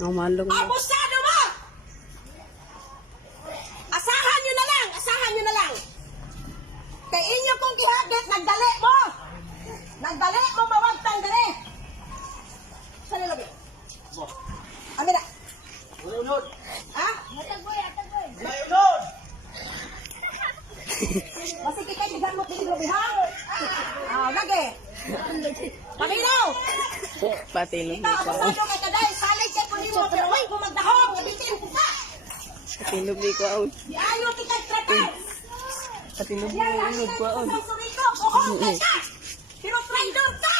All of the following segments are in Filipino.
Namalong mo. Abusado mo! Asahan nyo na lang! Asahan nyo na lang! Kay inyo kong kihagit, nagdali mo! Nagdali mo mawagtang dali! Saan nalabi? Amin na! Unod! Ha? Atagboy. Unod! Masiki kayo tigamot din lubi, ha? Lagi! Paminaw! Pati lubi Ikaw, ko. abusado ka kaday! Salig kayo kunin mo! Pero ay, kung magdahong, nabitin ko ka! Pati lubi ko out. Di ayaw kita tratar! Pati lubi Yan, ko lagi unod ko kayo out. sa suriko! Buhong ka ka! Pero traitor ka!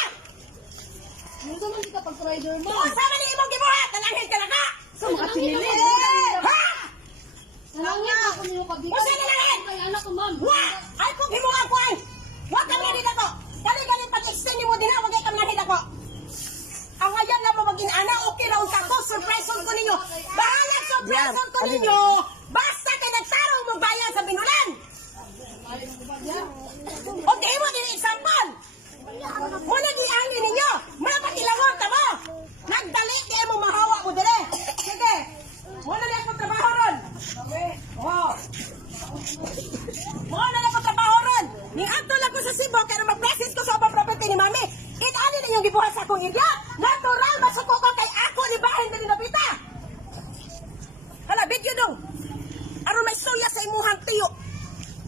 Ano naman kita pag-rider mo? Kung sama ni imong gibuhat, nalangin ka na ka! Sinili. Ha? Nalangin ako niyo ka dito. Usa na langit! Kay anak ko, ma'am. Wa! Ay kung himuha ko ay! Wa kami rin ako! Dali-dali pag-extend ni mo din ako, kaya kami nahid ako! Ang ayan lang mo maging ana, okay raw sa ko, surprise ko ninyo! Bahala surprise ko ninyo! Basta kay nagtarong mong bayan sa binulan! O di mo din example! Muna giangin ninyo! Muna patilangon ka mo! Nagdali kaya mo mahawa mo dire! Sige! Muna na ako trabaho ron! Oo! Muna na ako trabaho ron! Ni ato lang ko sa Cebu kaya mag-present ko sa upang property ni Mami! Itali na yung gibuhat sa akong India! Natural masuko ko kay ako ni bahin na ninapita! Hala, video dong! Aron may soya sa imuhang tiyo!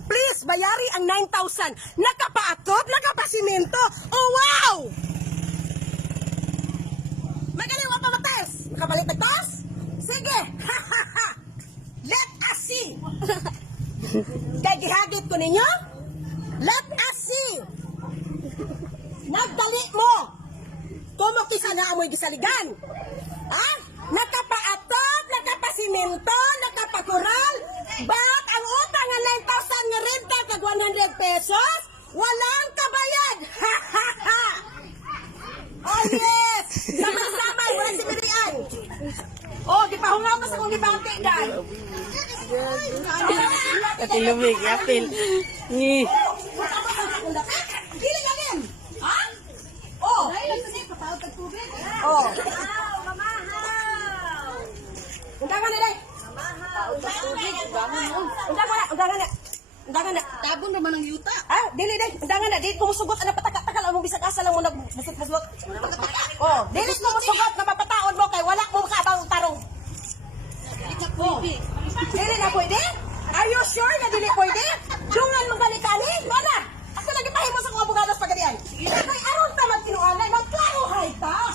Please, bayari ang 9,000. Nakapaatop, nakapasimento. Oh, wow! Magaling mo pa matas. Makabalik na tas? Sige. Let us see. Kaya gihagit ko ninyo? Let us see. Nagdali mo. Kumukisa na amoy gisaligan. Ha? Nakapaatop, nakapasimento, nakapakural. Ba't ang utang ng 9,000 nga renta kag 100 pesos? Walang kabayad! Ha ha ha! Oh yes! Sama-sama, wala si Miriam. Oh, di pa hungaw ka sa kong ibante, Dan. Pati lubi ko apil. Ni. Dili ka din! Ha? Oh! Oh! Undangan na, Day! Undangan na. Tabon naman ang yuta. Ah, dili day, undangan na. Dili kumusugot ana patakal among bisag asa lang mo nagbusot-busot. Oh, dili kumusugot na mapataon mo kay wala mo kaabang tarong. Dili na pwede? Are you sure na dili pwede? Dungan mong galikani? Mana? Ako lagi pahimo sa kong abogados pagadian. Kay aron ta magtinuanay, magklaruhay ta.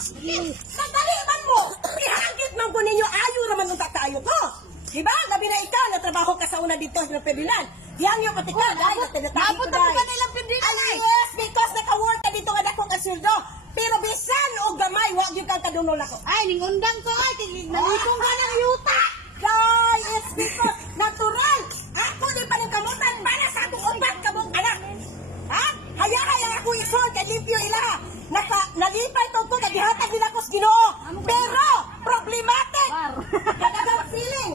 Sandali man mo. Ihagit man ko ninyo ayo raman unta kaayo ko. Diba? Gabi na ikaw, natrabaho ka sa una dito sa Pedilan. Yang yung pati ka, dahil natinatay ko dahil. ka nilang Pedilan Ay, yes, because naka-work ka dito nga dako ka sweldo. Pero bisan o gamay, wag yung kang kadunol ako. Ay, ningundang ko. Ay, nalipong ka ng yuta. Dahil, it's because natural. Ako di pa ng kamutan para sa akong upat kabong anak. Ha? Hayahayang ako ison, kalipyo ila. Nalipay to ko, nagihatag nila ko sa Ginoo. Pero, problematic. Kadagang feeling.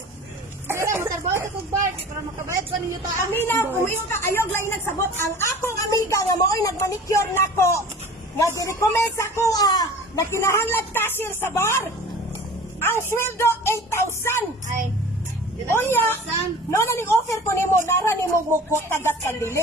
Pero, matarbaho sa kong bar. Para makabayad ko ng yuta. Aminaw, umayon ka ayog lang nagsabot ang akong amiga nga mooy nagmanicure nako. Nga di-recommend sa ko na kinahanglan cashier sa bar. Ang sweldo 8,000. Ay. Unya, no na ning offer ko nimo nara nimo mo ko tagat kandili.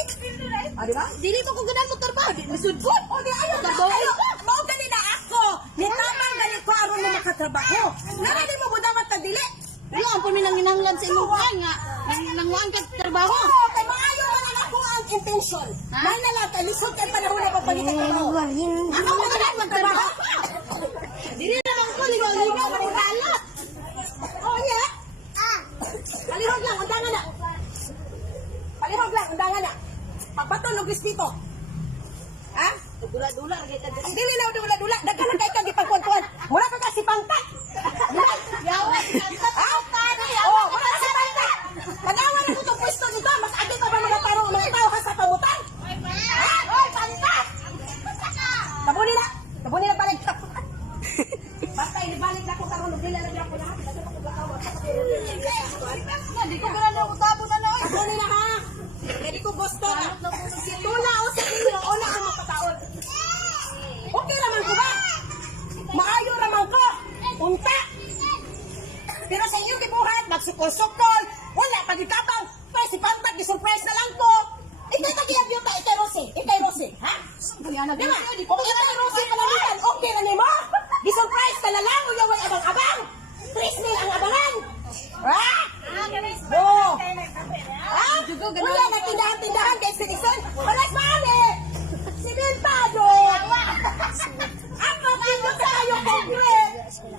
Di ba? Dili mo ko ganun mo tarbaho. Masudkot. O di ayo na ayo. Mao gani na ako. Ni tamang gani ko aron mo makatrabaho. Nara nimo mo dapat kandili. Ano ang puminang ginanglan sa imong kan nga? Nanguan ka trabaho. Oo, kay maayo man ako ang intention. May na lang kay lisod kay panahon na pagpalit ng trabaho. Ako mo na magtrabaho. Dili naman ko ligaw-ligaw manigala. Oh, yeah. Palihog lang, undangan na. Palihog lang, undangan na. Pagbaton og respeto. Ha? Dula-dula Ang dili na dula-dula, daghan na kay kang gipangkuan-kuan. Mura ka kasi pangkat. Yawan. Ha? Oh, mura ka si pangkat. Panawan ako tong pwesto dito, mas adi pa ba mga tarong mga tao ka sa pamutan? Ha? Oy, pangkat. Tabuni na. Tabuni na balik. Basta ibalik na ko karon og dili na ako lahat. Di ko ganun ang utabo na na. Tabuni na ha. Hindi ko gusto. Si Tula o si Inyo, una ko mapataon. Okay raman ko ba? Maayo raman ko. Unta. magsukol-sukol, wala pagitapang, pa si Pantag, surprise na lang ko. Ikay tagiyag yun ta, ikay Rosie, ha? Di ba? Kung ikay Rosie palamitan, okay na nimo? Di-surprise ka na lang, uyaway abang-abang. 3 mil ang abangan. Ha? Oo. Ha? Wala na tindahan-tindahan kay Sinison. Paras maali. Simentado. Ako pindot sa kayo kongre.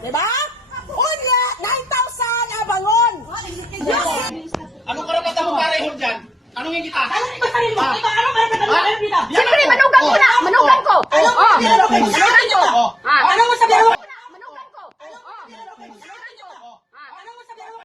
Diba? Unya, 9,000 abangon. Anong karapatan mo para ihon dyan? Anong yung kita? Anong ibasahin mo? Anong karapatan mo? Siyempre, manugang ko na! Manugang ko! Manugang ko! Anong masabi mo? Manugang ko!